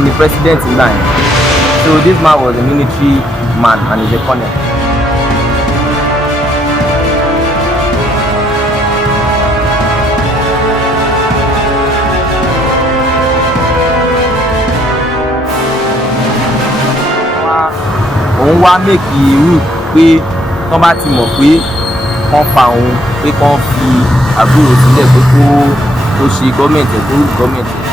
òun ni president nígbà yẹn. So this man was a military man and he's a colonel. Òun wá make rule pé tán bá ti mọ̀ pé kán pa òun pé kán fi àbúrò sílẹ̀ pé kó ṣe gọ́ọ̀mẹ̀ntì